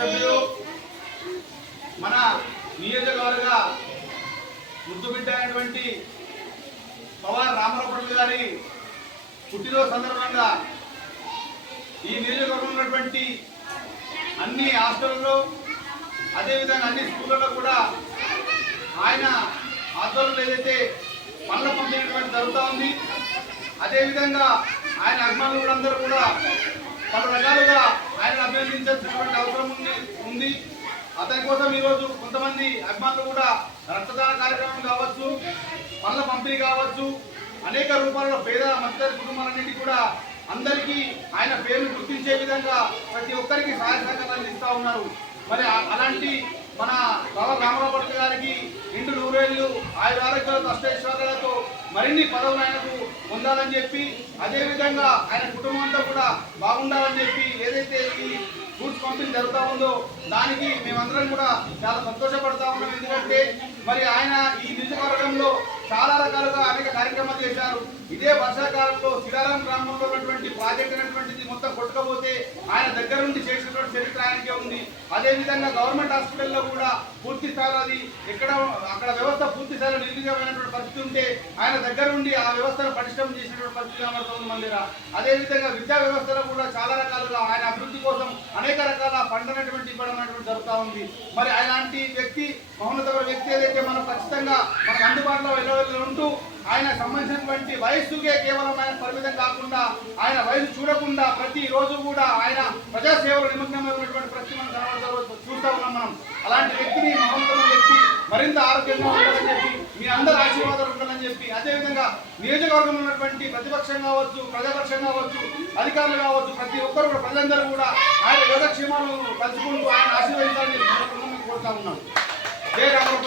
శాసనసభ్యులు మన నియోజకవర్గ ముద్దుబిడ్డ అయినటువంటి పవార్ రామారావు గారి పుట్టినరోజు సందర్భంగా ఈ నియోజకవర్గంలో ఉన్నటువంటి అన్ని హాస్టల్లో అదేవిధంగా అన్ని స్కూళ్ళలో కూడా ఆయన ఆధ్వర్యంలో ఏదైతే పనుల పంపిణీ జరుగుతూ ఉంది. అదేవిధంగా ఆయన అభిమానులు కూడా అందరూ కూడా పలు రకాలుగా ఆయన అభినందించాల్సినటువంటి అవసరం ఉంది. అతని కోసం ఈరోజు కొంతమంది అభిమానులు కూడా రక్తదాన కార్యక్రమం కావచ్చు, పనుల పంపిణీ కావచ్చు, అనేక రూపాలలో పేద మధ్యతరగతి కుటుంబాలన్నింటినీ కూడా అందరికీ ఆయన పేరును గుర్తించే విధంగా ప్రతి ఒక్కరికి సహాయ సహకారాలు ఇస్తూ ఉన్నారు. మరి అలాంటి మన పవర్ రామారావు గారికి ఇంటి నూరేళ్లు ఆయుర ఆరోగ్యాలతో అష్టైశ్వర్యాలతో మరిన్ని పదవులు ఆయనకు పొందాలని చెప్పి, అదేవిధంగా ఆయన కుటుంబం అంతా కూడా బాగుండాలని చెప్పి ఏదైతే ఈ ఫ్రూట్స్ పంపిణీ జరుగుతూ ఉందో దానికి మేమందరం కూడా చాలా సంతోషపడతా ఉన్నాం. ఎందుకంటే మరి ఆయన ఈ నియోజకవర్గంలో చాలా రకాలుగా అనేక కార్యక్రమాలు చేశారు. ఇదే వర్షాకాలంలో శ్రీరారం గ్రామంలో ఉన్నటువంటి ప్రాజెక్ట్ అనేటువంటిది మొత్తం కొట్టుకపోతే ఆయన దగ్గర నుండి చేసినటువంటి చరిత్ర ఆయనకే ఉంది. అదేవిధంగా గవర్నమెంట్ హాస్పిటల్లో కూడా పూర్తి స్థాయిలో అది అక్కడ వ్యవస్థ పూర్తి స్థాయిలో నిర్వీర్యమైనటువంటి పరిస్థితి ఉంటే ఆయన దగ్గర నుండి ఆ వ్యవస్థను పటిష్టం చేసినటువంటి పరిస్థితి కనబడుతుంది మన దగ్గర. అదేవిధంగా విద్యా వ్యవస్థలో కూడా చాలా రకాలుగా ఆయన అభివృద్ధి కోసం అనేక రకాల ఫండ్ అనేటువంటి ఇవ్వడం అనేటువంటి జరుగుతూ ఉంది. మరి అలాంటి వ్యక్తి, మహోన్నతమైన వ్యక్తి ఏదైతే మనం ఖచ్చితంగా మనకు అందుబాటులో ఉంటూ ఆయన సంబంధించినటువంటి వయస్సుకే కేవలం ఆయన పరిమితం కాకుండా ఆయన వయసు చూడకుండా ప్రతి రోజు కూడా ఆయన ప్రజాసేవలో నిమగ్నమై ఉన్నటువంటి ప్రతి మనం చూస్తూ ఉన్నాం మనం. అలాంటి వ్యక్తిని, మహోన్నతమైన వ్యక్తి మరింత ఆరోగ్యంగా ఉండాలని చెప్పి మీ అందరి ఆశీర్వాదాలు ఉండాలని చెప్పి, అదేవిధంగా నియోజకవర్గంలో ఉన్నటువంటి ప్రతిపక్షం కావచ్చు, ప్రజాపక్షం కావచ్చు, అధికారులు కావచ్చు, ప్రతి ఒక్కరు కూడా ప్రజలందరూ కూడా ఆయన యోగక్షేమాలను పంచుకుంటూ ఆయన ఆశీర్వదించాలని చెప్పి కోరుతా ఉన్నాం. జై రామారావు.